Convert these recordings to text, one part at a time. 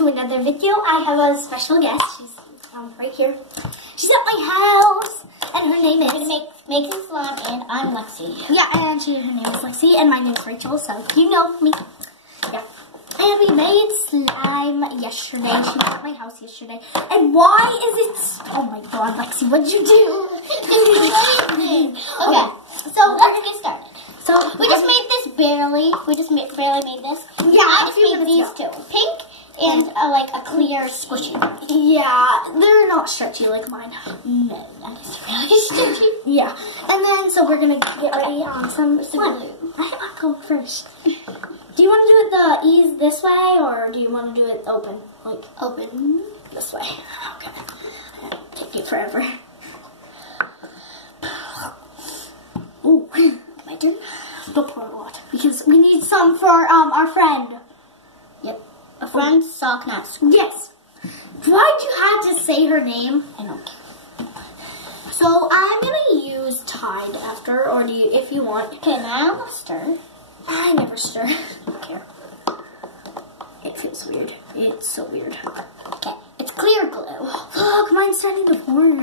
to another video. I have a special guest. She's right here. She's at my house, and her name is Making Slime, and I'm Lexi. Yeah, and her name is Lexi, and my name is Rachel. So you know me. Yeah. And we made slime yesterday. She was at my house yesterday. And why is it? Oh my God, Lexi, what'd you do? Okay, so let's get started. So we just made this barely. We just barely made this. Yeah, I just made these two, pink and like a clear squishy. Yeah, they're not stretchy like mine. No, that is really stretchy. Yeah, and then so we're gonna get ready on some slime. I'm going first. Do you want to do it the ease this way, or do you want to do it open? Like open this way. Okay. Take it forever. Ooh, my turn. Don't pour a lot because we need some for our friend. Yep. A friend, Sock Nuts. Yes. Why'd you have to say her name? I don't care. So I'm gonna use Tide after, or do you, if you want. Okay, now stir. I never stir. I don't care. It feels weird. It's so weird. Okay, it's clear glue. Look, mine's starting to form.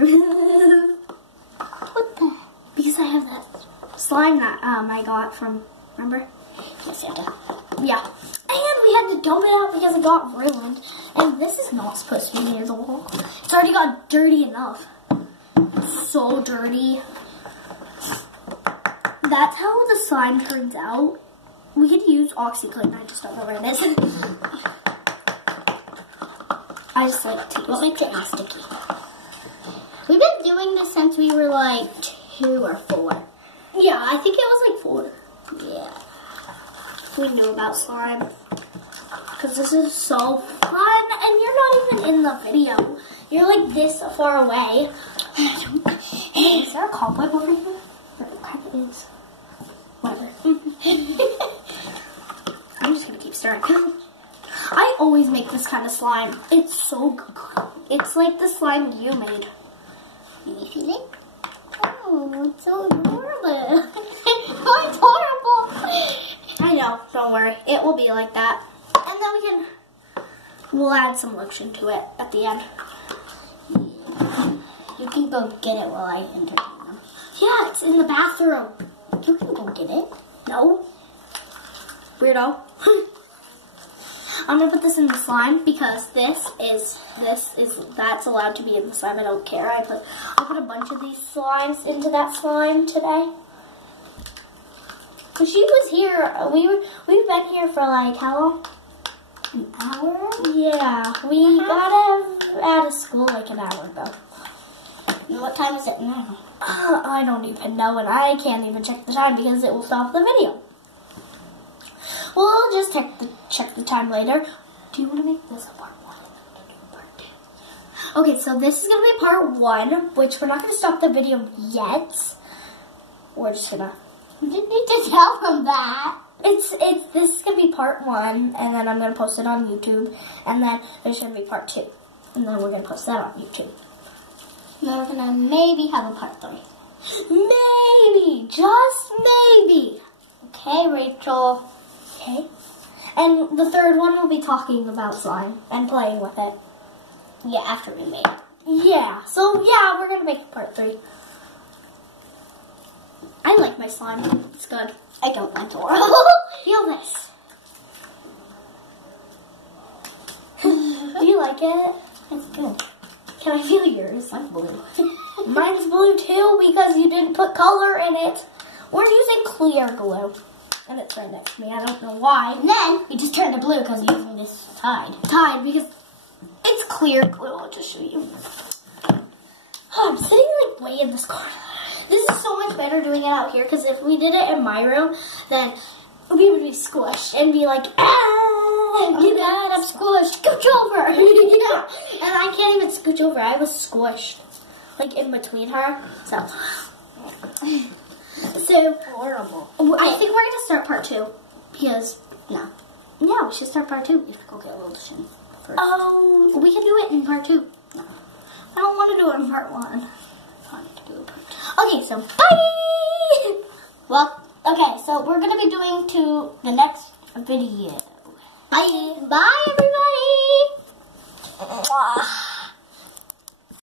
What the? Because I have that slime that I got from, remember? Santa. Yeah. And we had to dump it out because it got ruined. And this is not supposed to be near the wall. It's already got dirty enough. It's so dirty. That's how the slime turns out. We could use OxyClean. I just don't know where it is. I just like to What makes it not sticky? We've been doing this since we were like 2 or 4. Yeah, I think it was like 4. Yeah. We knew about slime. Because this is so fun. And you're not even in the video. You're like this far away. Hey, is there a cobweb over here? There kind of is. Whatever. I'm just going to keep stirring. I always make this kind of slime. It's so good. It's like the slime you made. Can you feel it? Oh, it's so adorable. It's horrible. I know, don't worry. It will be like that. And then we'll add some lotion to it at the end. You can go get it while I entertain them. Yeah, it's in the bathroom. You can go get it. No. Weirdo. I'm gonna put this in the slime because that's allowed to be in the slime. I don't care. I put a bunch of these slimes into that slime today. Cause she was here. We've been here for like how long? An hour? Yeah, we got out of school like an hour ago. And what time is it now? I don't even know, and I can't even check the time because it will stop the video. We'll just check the time later. Do you want to make this a part 1 and then do part 2? Okay, so this is going to be part 1, which we're not going to stop the video yet. We're just going to... You didn't need to tell them that. This is going to be part 1, and then I'm going to post it on YouTube, and then there's going to be part 2, and then we're going to post that on YouTube. Then we're going to maybe have a part 3. Maybe! Just maybe! Okay, Rachel. Okay. And the third one will be talking about slime and playing with it. Yeah, after we made it. Yeah. So, yeah, we're going to make part 3. I like my slime. It's good. I don't like it. Feel this. Do you like it? It's good. Can I feel yours? Mine's blue. Mine's blue too because you didn't put color in it. We're using clear glue. And it's right next to me. I don't know why. And then we just turned it blue because we're using this Tide. Tide because it's clear glue. I'll just show you. Oh, I'm sitting like way in this corner. This is so much better doing it out here because if we did it in my room, then we would be squished and be like, get out, I'm squished, scooch over. Yeah. And I can't even scooch over. I was squished, like in between her. So Horrible. I think we're gonna start part 2 because No. we should start part 2. You have to go get lotion first. Oh, we can do it in part 2. No. I don't want to do it in part 1. Fine, do it part 2. Okay, so bye. Well, okay, so we're going to be doing to the next video. Bye. Bye, everybody. Mwah.